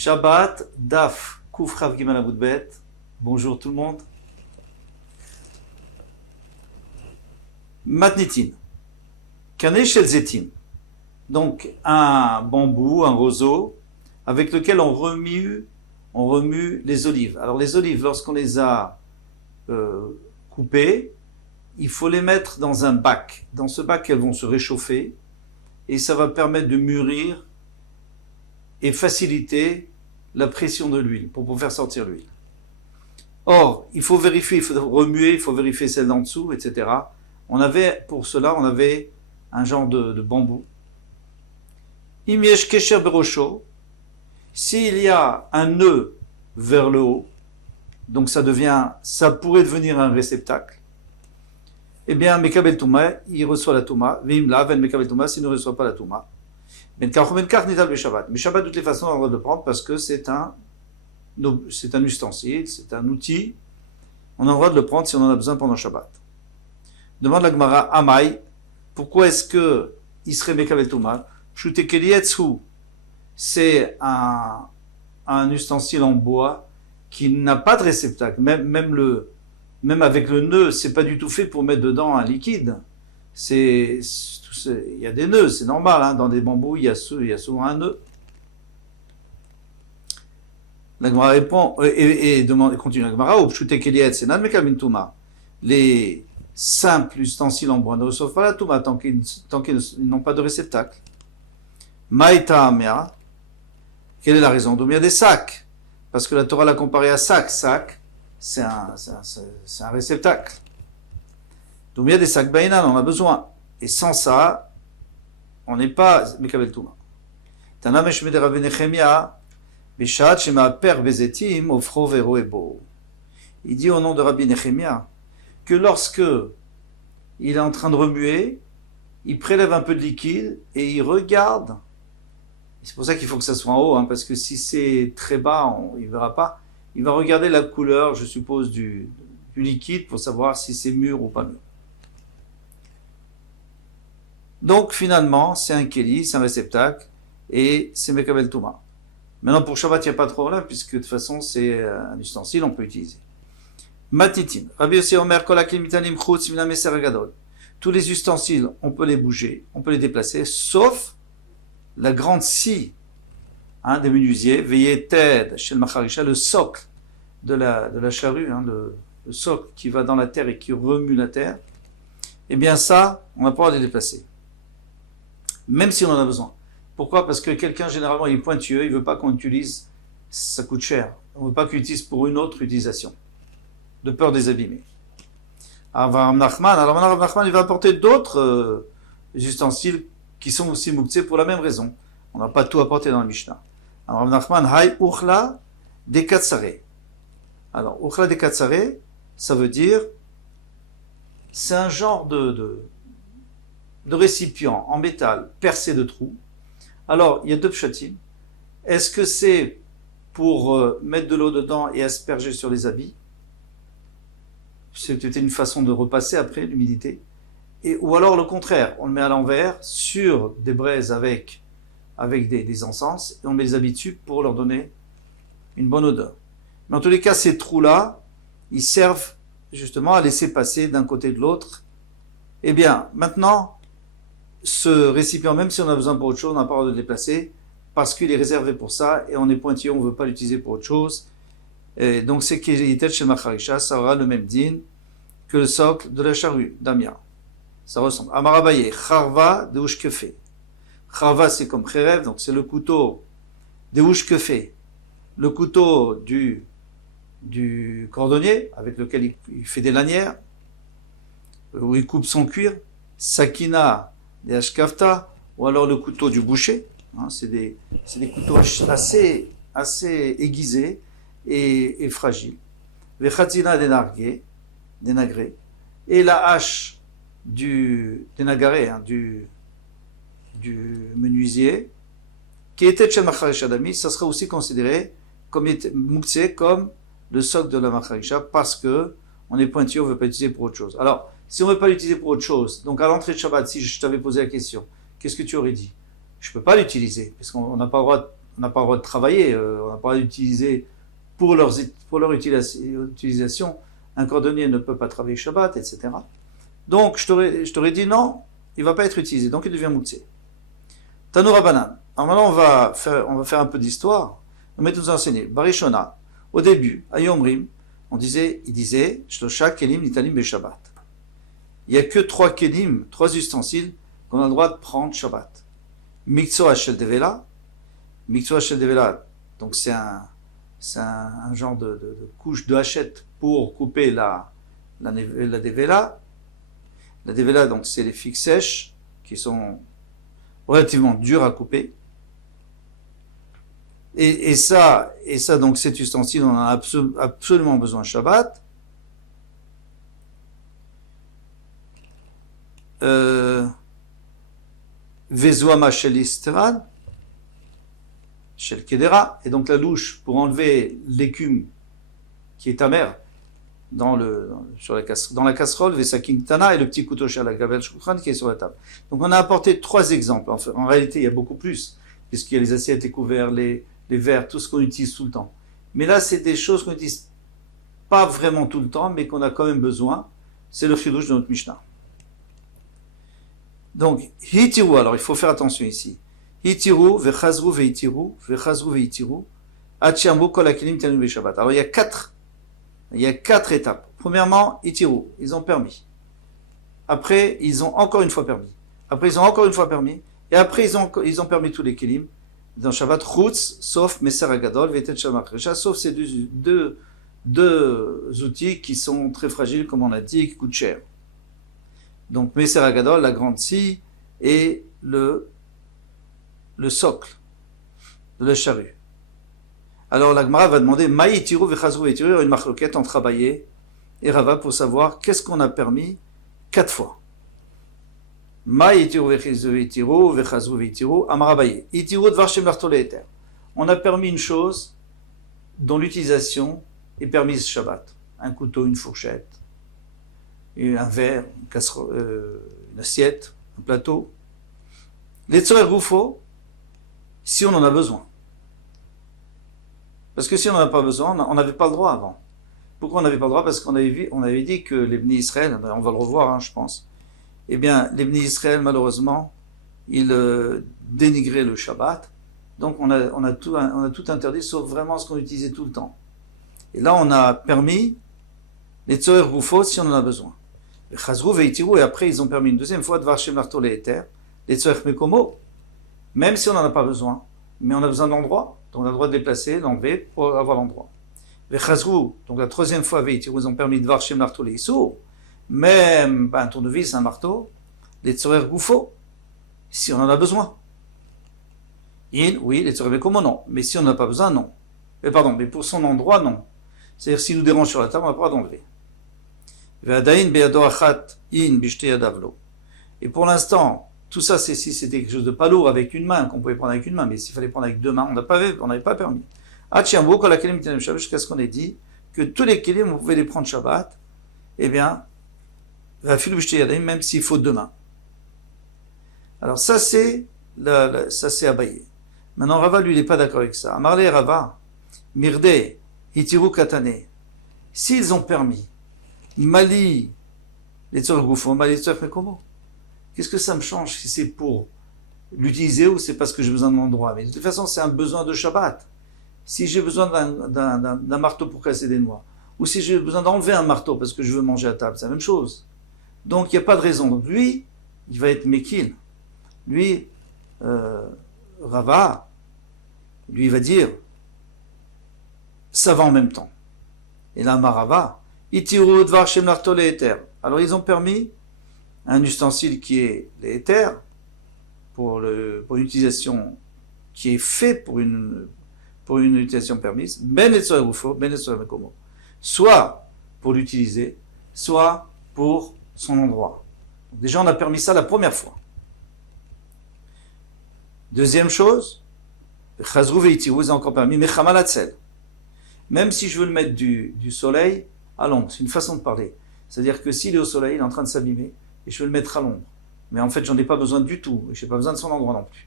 Shabbat, Daf, Koufrav Gimel Amoudbet. Bonjour tout le monde. Matnitin. Kané shel zetim. Donc, un bambou, un roseau, avec lequel on remue les olives. Alors, les olives, lorsqu'on les a coupées, il faut les mettre dans un bac. Dans ce bac, elles vont se réchauffer et ça va permettre de mûrir et faciliter la pression de l'huile pour faire sortir l'huile. Or, il faut vérifier, il faut remuer, il faut vérifier celle d'en dessous, etc. Pour cela, on avait un genre de bambou. Imiesh kesher berosho, s'il y a un nœud vers le haut, donc ça pourrait devenir un réceptacle, eh bien, Mekabel Touma, il reçoit la Touma, Vim Laven Mekabel Touma, s'il ne reçoit pas la Touma. Mais Shabbat, de toutes les façons, on a le droit de le prendre parce que c'est un ustensile, c'est un outil. On a le droit de le prendre si on en a besoin pendant Shabbat. Demande la Gemara, Amai, pourquoi est-ce que il serait Mekabel Touma? C'est un ustensile en bois qui n'a pas de réceptacle. Même avec le nœud, c'est pas du tout fait pour mettre dedans un liquide. Il y a des nœuds, c'est normal, hein, dans des bambous, il y a souvent un nœud. La Gemara répond, et continue la Gemara, les simples ustensiles en bois ne reçoivent pas la Touma tant qu'ils n'ont pas de réceptacle. Maïta Amea, quelle est la raison? Donc il y a des sacs, parce que la Torah l'a comparé à sac, c'est un réceptacle. Donc il y a des sacs Baïnan, on en a besoin. Et sans ça, on n'est pas Mekabel Touma. Tana Meshmede Rabbi Nechemia, Bishat Shema Per Bezetim, Ofro Vero Ebo. Il dit au nom de Rabbi Nechemia que lorsque il est en train de remuer, il prélève un peu de liquide et il regarde. C'est pour ça qu'il faut que ça soit en haut, hein, parce que si c'est très bas, il ne verra pas. Il va regarder la couleur, je suppose, du liquide pour savoir si c'est mûr ou pas mûr. Donc finalement, c'est un keli, c'est un réceptacle, et c'est Mekabel Touma. Maintenant pour Shabbat, il n'y a pas de problème, puisque de toute façon c'est un ustensile, on peut utiliser. Matitim. Rabbi Yossi Omer Kol haklim mitanim chutz min hameser hagadol. Tous les ustensiles, on peut les bouger, on peut les déplacer, sauf la grande scie des menuisiers, veillez ted chez le macharisha, le socle de la charrue, le socle qui va dans la terre et qui remue la terre. Eh bien ça, on n'a pas le droit de les déplacer. Même si on en a besoin. Pourquoi? Parce que quelqu'un, généralement, il est pointueux, il ne veut pas qu'on utilise, ça coûte cher. On ne veut pas qu'il utilise pour une autre utilisation, de peur des abîmer. Alors Rav Nachman, il va apporter d'autres ustensiles qui sont aussi mouktsés pour la même raison. On n'a pas tout apporté dans la Mishnah. Alors Rav Nachman, Hay Uchla de Katsare. Alors, Uchla de Katsare, ça veut dire, c'est un genre de récipient en métal percé de trous. Alors, il y a deux pshatim. Est-ce que c'est pour mettre de l'eau dedans et asperger sur les habits? C'était une façon de repasser après l'humidité. Ou alors le contraire, on le met à l'envers sur des braises avec des encens et on met les habits dessus pour leur donner une bonne odeur. Mais en tous les cas, ces trous-là, ils servent justement à laisser passer d'un côté et de l'autre. Eh bien, maintenant, ce récipient, même si on a besoin pour autre chose, on n'a pas le droit de le déplacer parce qu'il est réservé pour ça et on est pointilleux, on ne veut pas l'utiliser pour autre chose. Et donc, c'est qu'il est chez Macharisha, ça aura le même din que le socle de la charrue d'Amia. Ça ressemble. Amarabaye, Charva de Ushkefe. Charva, c'est comme Kherev, donc c'est le couteau de Ushkefe, le couteau du cordonnier avec lequel il fait des lanières, où il coupe son cuir. Sakina des Ashkafta, ou alors le couteau du boucher. C'est des couteaux assez aiguisés et fragiles. Vechatzina des nagrés, et la hache des nagarés, du menuisier, qui était chez Macharish Adami, ça sera aussi considéré comme mouktsé, comme le socle de la Macharisha, parce que on est pointilleux, on ne veut pas l'utiliser pour autre chose. Alors, si on ne veut pas l'utiliser pour autre chose, donc à l'entrée de Shabbat, si je t'avais posé la question, qu'est-ce que tu aurais dit? Je ne peux pas l'utiliser, parce qu'on n'a pas le droit, n'a pas le droit de travailler, on n'a pas le droit d'utiliser pour leur utilisation, un cordonnier ne peut pas travailler Shabbat, etc. Donc, je t'aurais dit non, il ne va pas être utilisé, donc il devient Mouktsé. Tanoura Banan. Alors maintenant, on va faire un peu d'histoire. On va nous enseigner. Barishona, au début, à Yomrim, il disait, Shlosha Kelim Nitalim Be Shabbat. Il n'y a que 3 Kelim, 3 ustensiles qu'on a le droit de prendre Shabbat. Mikso Hashel Devela. Mikso Hashel Devela, donc c'est un genre de couche de hachette pour couper la Devela. La Devela, donc c'est les figues sèches qui sont relativement dures à couper. Et ça, donc cet ustensile, on en a absolument besoin Shabbat. Vezoama shel Istral, shel Kedera, et donc la louche pour enlever l'écume qui est amère dans la casserole, Vesakin Tana, et le petit couteau shel Gavel Shulchan qui est sur la table. Donc on a apporté 3 exemples. En réalité, il y a beaucoup plus, puisqu'il y a les assiettes, les couverts, les verres, tout ce qu'on utilise tout le temps. Mais là, c'est des choses qu'on n'utilise pas vraiment tout le temps, mais qu'on a quand même besoin. C'est le chidouche de notre Mishnah. Donc, hitiru, alors il faut faire attention ici. Hitiru, vechazru, veitiru, achiambo, kol hakelim tenu beshabbat. Alors il y a 4 étapes. Premièrement, hitiru, ils ont permis. Après, ils ont encore une fois permis. Après, ils ont encore une fois permis. Et après, ils ont permis tous les kelim. Dans Shabbat, chutz, sauf Meser Agadol, Vetet Shabbat Recha, sauf ces deux outils qui sont très fragiles, comme on a dit, qui coûtent cher. Donc, Meser Agadol, la grande scie, et le socle de la charrue. Alors, la Gemara va demander, Maï Tiru, Vechazru, Vetiru, une marloquette entre Abaye et Rava pour savoir qu'est-ce qu'on a permis 4 fois. On a permis une chose dont l'utilisation est permise Shabbat. Un couteau, une fourchette, un verre, une assiette, un plateau. Les tzorer goufo, si on en a besoin. Parce que si on n'en a pas besoin, on n'avait pas le droit avant. Pourquoi on n'avait pas le droit? Parce qu'on avait dit que les Bnei Israël, on va le revoir, je pense, eh bien, les Bnei Israël, malheureusement, ils dénigraient le Shabbat. Donc, on a tout interdit, sauf vraiment ce qu'on utilisait tout le temps. Et là, on a permis les tzorer goufo si on en a besoin. Les chazrou veitiru, et après, ils ont permis une deuxième fois de varchem l'arto les éthers, les tzorer mekomo, même si on n'en a pas besoin, mais on a besoin d'endroit, donc on a le droit de déplacer, d'enlever pour avoir l'endroit. Les chazrou, donc la troisième fois veitiru, ils ont permis de varchem l'arto les issour, même un tournevis, un marteau, les tzorer goufo, si on en a besoin. Oui, les tzorer mekomo, non. Mais si on n'en a pas besoin, non. Mais pour son endroit, non. C'est-à-dire, s'il nous dérange sur la table, on n'a pas le droit d'enlever. Et pour l'instant, tout ça, si c'était quelque chose de pas lourd avec une main, qu'on pouvait prendre avec une main, mais s'il fallait prendre avec 2 mains, on n'avait pas permis. Jusqu'à ce qu'on ait dit que tous les kelim, on pouvait les prendre Shabbat, eh bien, même s'il faut 2 mains. Alors ça c'est Abaye. Maintenant Rava lui il n'est pas d'accord avec ça. Amarle Rava, Mirde, Hitiru Katane. S'ils ont permis Mali les tzor goufo, Mali les tzor mekomo. Qu'est-ce que ça me change si c'est pour l'utiliser ou c'est parce que j'ai besoin d'un endroit? Mais de toute façon c'est un besoin de Shabbat. Si j'ai besoin d'un marteau pour casser des noix, ou si j'ai besoin d'enlever un marteau parce que je veux manger à table, c'est la même chose. Donc il n'y a pas de raison. Donc lui, il va être Mekil. Lui, Rava, lui il va dire, ça va en même temps. Et là, Marava, Itiru dvar shem l'arto les éthers. Alors ils ont permis un ustensile qui est les éthers, pour une utilisation qui est fait pour une utilisation permise, ben et tzorer goufo, ben et tzorer mekomo. Soit pour l'utiliser, soit pour son endroit. Donc déjà, on a permis ça la première fois. Deuxième chose, chazrou veitiru, ils ont encore permis mechama latzel. Même si je veux le mettre du soleil à l'ombre, c'est une façon de parler. C'est-à-dire que s'il est au soleil, il est en train de s'abîmer, et je veux le mettre à l'ombre. Mais en fait, j'en ai pas besoin du tout, et je n'ai pas besoin de son endroit non plus.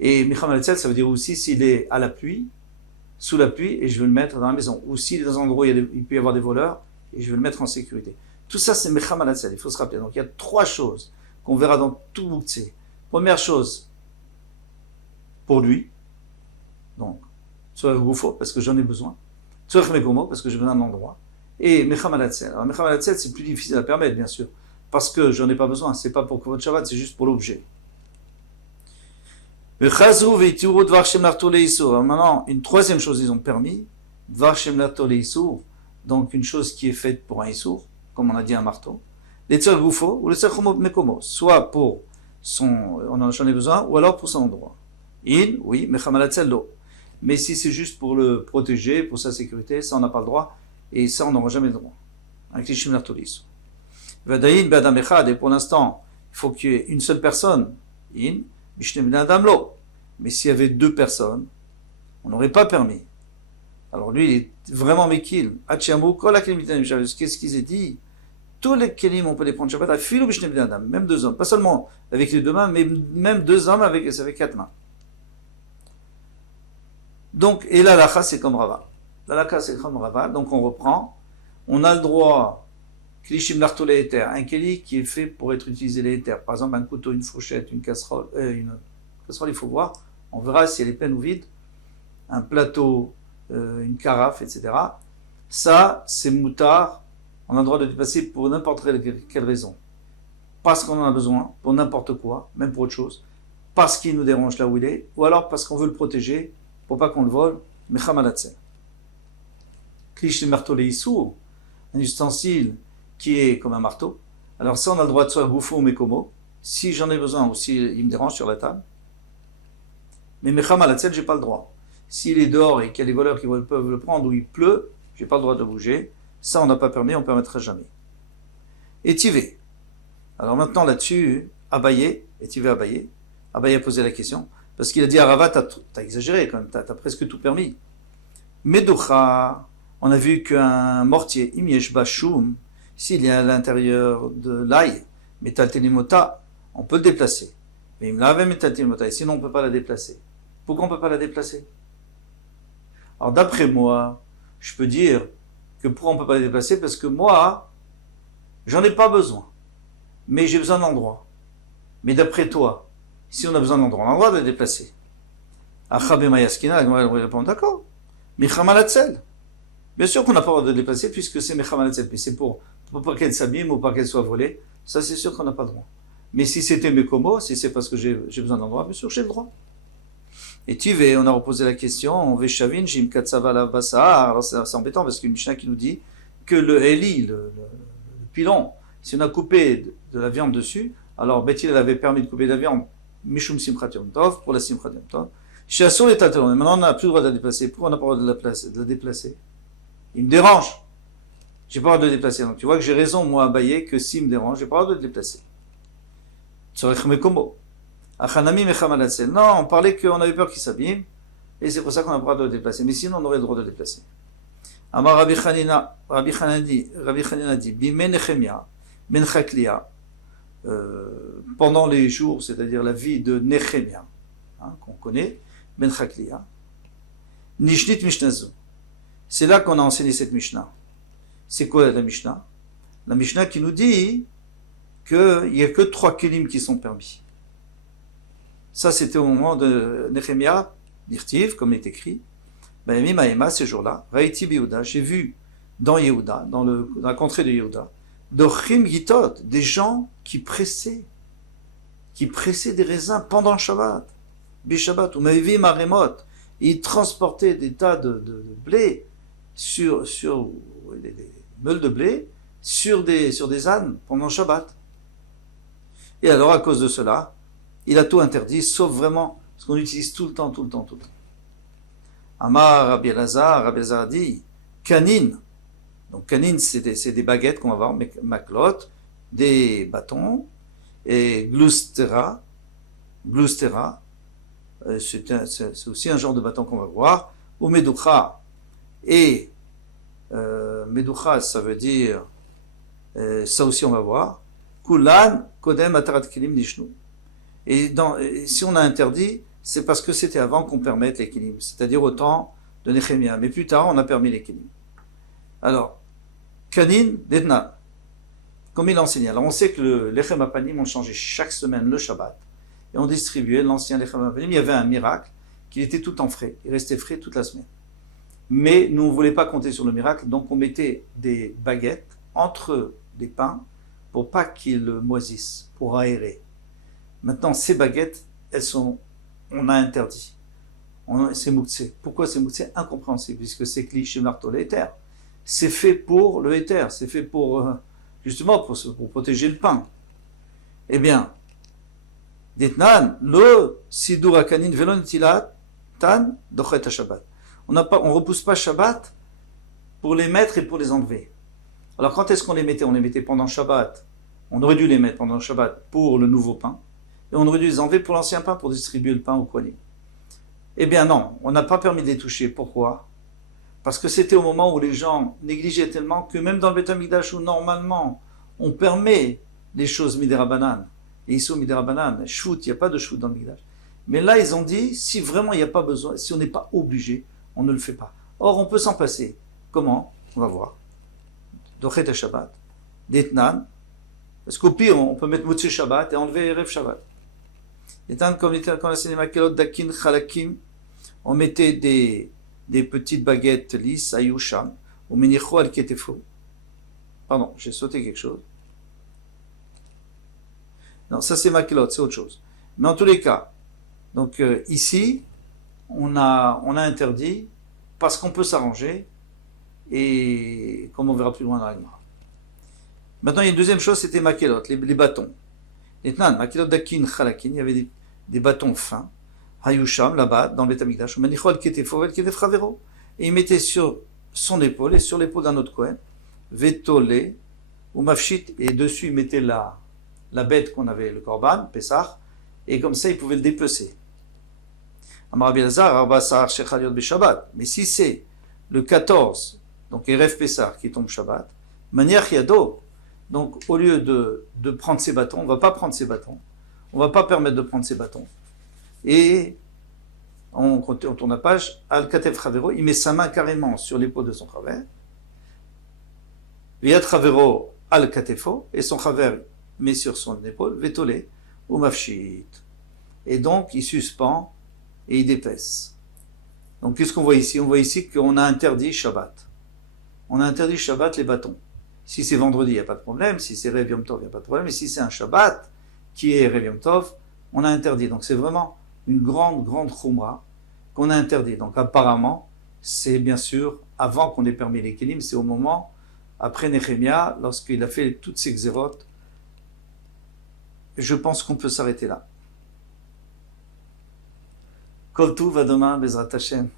Et Micham al ça veut dire aussi s'il est à la pluie, sous la pluie, et je veux le mettre dans la maison. Ou s'il est dans un endroit où il peut y avoir des voleurs, et je veux le mettre en sécurité. Tout ça, c'est Micham al il faut se rappeler. Donc il y a 3 choses qu'on verra dans tout Mouktsé. Première chose, pour lui, donc, soit Goufo, parce que j'en ai besoin, soit Mekomo, parce que j'ai besoin d'un endroit, et Mecham al-Hatzel. Alors Mecham al-Hatzel, c'est plus difficile à permettre, bien sûr, parce que j'en ai pas besoin, c'est pas pour votre Shabbat, c'est juste pour l'objet. Maintenant, une troisième chose, ils ont permis, Dvar Shem Lato Leisur, donc une chose qui est faite pour un Issour, comme on a dit un marteau, les Tzar Goufo ou les Tzar Mekomo, soit pour j'en ai besoin, ou alors pour son endroit. Oui, Mecham al-Hatzel, lo. Mais si c'est juste pour le protéger, pour sa sécurité, ça on n'a pas le droit, et ça on n'aura jamais le droit. Avec les Shim Lato Leisur. Vadayin Badam Echad, et pour l'instant, il faut qu'il y ait une seule personne, mais s'il y avait 2 personnes, on n'aurait pas permis. Alors lui, il est vraiment mekil. Qu'est-ce qu'ils ont dit? Tous les kelim, on peut les prendre Shabbat, même 2 hommes. Pas seulement avec les 2 mains, mais même 2 hommes avec 4 mains. Donc, et la lacha, c'est comme Rava. La lacha, c'est comme Rava. Donc on reprend. On a le droit, klishim l'arto les éthers, un keli qui est fait pour être utilisé les éthers. Par exemple, un couteau, une fourchette, une casserole, il faut voir, on verra si elle est pleine ou vide, un plateau, une carafe, etc. Ça, c'est moutard, on a le droit de dépasser pour n'importe quelle raison. Parce qu'on en a besoin, pour n'importe quoi, même pour autre chose, parce qu'il nous dérange là où il est, ou alors parce qu'on veut le protéger, pour pas qu'on le vole, mecham al-hatzel. Klish le marteau leissou, un ustensile qui est comme un marteau. Alors ça, on a le droit de soit goufou ou mekomo, si j'en ai besoin ou s'il me dérange sur la table. Mais Mecham al-Hatzel, j'ai pas le droit. S'il est dehors et qu'il y a des voleurs qui peuvent le prendre ou il pleut, j'ai pas le droit de bouger. Ça, on n'a pas permis, on ne permettra jamais. Et Tivé. Alors maintenant, là-dessus, Abaye, et Tivé Abaye a posé la question, parce qu'il a dit à Rava, t'as exagéré quand même, t'as presque tout permis. Medoucha, on a vu qu'un mortier, Imiesh Bashum, s'il y a à l'intérieur de l'ail, Metal Telimota, on peut le déplacer. Mais il me l'avait Metal Telimota, et sinon on ne peut pas la déplacer. Pourquoi on ne peut pas la déplacer? Alors d'après moi, je peux dire que pourquoi on ne peut pas la déplacer? Parce que moi, j'en ai pas besoin. Mais j'ai besoin d'endroit. Mais d'après toi, si on a besoin d'endroit, on a le droit de la déplacer. Achabé Mayaskina, elle répond d'accord. Micham al-Hatzel. Bien sûr qu'on n'a pas le droit de la déplacer puisque c'est Micham al-Hatzel. Mais c'est pour pas qu'elle s'abîme ou pas qu'elle soit volée. Ça, c'est sûr qu'on n'a pas le droit. Mais si c'était Mekomo, si c'est parce que j'ai besoin d'endroit, bien sûr j'ai le droit. Et Tivé, on a reposé la question, on Veshavin, Jim Katsava la Bassa. Alors c'est embêtant parce qu'une Mishnah qui nous dit que le Eli, le pilon, si on a coupé de la viande dessus, alors Bethil avait permis de couper de la viande, Mishum Simchat Yom Tov, pour la Simchat Yom Tov. Chassons les tâtons, maintenant on n'a plus le droit de la déplacer. Pourquoi on n'a pas le droit de la déplacer? Il me dérange. J'ai pas le droit de le déplacer. Donc tu vois que j'ai raison, moi, à bailler, que s'il me dérange, j'ai pas le droit de le déplacer. Tzorech Mekomo. Achanami Mecham al-Hatzel. Non, on parlait qu'on avait peur qu'il s'abîme, et c'est pour ça qu'on a le droit de le déplacer. Mais sinon, on aurait le droit de le déplacer. Amar Rabbi Chanina dit, Bimé Nechemia, Ben Chaklia, pendant les jours, c'est-à-dire la vie de Nechemia, qu'on connaît, Ben Chaklia, Nishnit Mishnazu. C'est là qu'on a enseigné cette Mishnah. C'est quoi la Mishnah? La Mishnah qui nous dit qu'il n'y a que 3 kelim qui sont permis. Ça, c'était au moment de Nehemia, d'Irtiv, comme il est écrit. Ben, Maïma, ces jours-là, Raïti Yehuda, j'ai vu dans Yehuda, dans la contrée de Yehuda, d'Ochim Gitot, des gens qui pressaient des raisins pendant le Shabbat, Bishabbat, ou Maïvi Maremot, ils transportaient des tas de blé sur des meules de blé sur des ânes pendant le Shabbat. Et alors, à cause de cela, il a tout interdit, sauf vraiment ce qu'on utilise tout le temps. Amar Rabbi Elazar dit, Kanin. Donc Kanin, c'est des baguettes qu'on va voir, maklot, des bâtons, et glustera, c'est aussi un genre de bâton qu'on va voir, ou medoucha. Et medoucha, ça veut dire, ça aussi on va voir, kulan kodem atarat kilim nishnu. Et si on a interdit, c'est parce que c'était avant qu'on permette les kelim, c'est-à-dire au temps de Nehemia. Mais plus tard, on a permis les kelim. Alors, Kanin d'Etnan, comme il enseignait. Alors on sait que le Lechem Apanim, on changeait chaque semaine le Shabbat. Et on distribuait l'ancien Lechem Apanim. Il y avait un miracle, qu'il était tout en frais. Il restait frais toute la semaine. Mais nous, on ne voulait pas compter sur le miracle, donc on mettait des baguettes entre des pains pour pas qu'ils moisissent, pour aérer. Maintenant, ces baguettes, on a interdit. C'est mouktsé. Pourquoi c'est mouktsé? Incompréhensible, puisque c'est cliché marteau l'éther. C'est fait pour le éther, c'est fait pour, justement, pour protéger le pain. Eh bien, Ditnan, le Sidur Akanin Velon Tilat Tan Dochet Shabbat. On ne repousse pas Shabbat pour les mettre et pour les enlever. Alors quand est-ce qu'on les mettait? On les mettait pendant Shabbat. On aurait dû les mettre pendant Shabbat pour le nouveau pain. Et on aurait dû les enlever pour l'ancien pain, pour distribuer le pain au Kohanim. Eh bien non, on n'a pas permis de les toucher. Pourquoi? Parce que c'était au moment où les gens négligeaient tellement que même dans le Beth Amikdash où normalement on permet les choses midérabanan, et ils sont midérabanan, shoot, il n'y a pas de shoot dans le Mikdash. Mais là ils ont dit, si vraiment il n'y a pas besoin, si on n'est pas obligé, on ne le fait pas. Or on peut s'en passer. Comment? On va voir. Dochet Shabbat, Detnan, parce qu'au pire on peut mettre Motzei Shabbat et enlever Erev Shabbat. Detnan, comme on a cinéma Kelot Dakin Chalakim, on mettait des petites baguettes lisses, ayusham, ou menicho al ketefo. Pardon, j'ai sauté quelque chose. Non, ça c'est makelot, c'est autre chose. Mais en tous les cas, donc ici, on a interdit parce qu'on peut s'arranger et comme on verra plus loin dans la Gemara. Maintenant, il y a une deuxième chose, c'était makelot, les bâtons. Maintenant, makelot dakin chalakin, il y avait des bâtons fins. Hayusham, là-bas, dans le Beth Amikdash, et il mettait sur son épaule et sur l'épaule d'un autre Kohen, Vetolé, ou Mafshit, et dessus il mettait la bête qu'on avait, le Korban, Pessah, et comme ça il pouvait le dépecer. Mais si c'est le 14, donc Erev Pessah qui tombe Shabbat, manière Yado, donc au lieu de prendre ses bâtons, on ne va pas prendre ses bâtons, on ne va pas permettre de prendre ses bâtons. Et on tourne la page, Al-Katef Chavero, il met sa main carrément sur l'épaule de son Chaver, Viat Chavero Al-Katefo, et son Chaver met sur son épaule, Vetolé, ou Mafshit. Et donc, il suspend et il dépaisse. Donc, qu'est-ce qu'on voit ici? On voit ici qu'on a interdit Shabbat. On a interdit Shabbat les bâtons. Si c'est vendredi, il n'y a pas de problème. Si c'est Rev Yom Tov, il n'y a pas de problème. Et si c'est un Shabbat, qui est Rev Yom Tov, on a interdit. Donc, c'est vraiment une grande khumra qu'on a interdit. Donc apparemment, c'est bien sûr avant qu'on ait permis les kelim, c'est au moment, après Nehemia, lorsqu'il a fait toutes ces xérotes. Je pense qu'on peut s'arrêter là. Kol Tuv, à demain, Bezrat Hashem.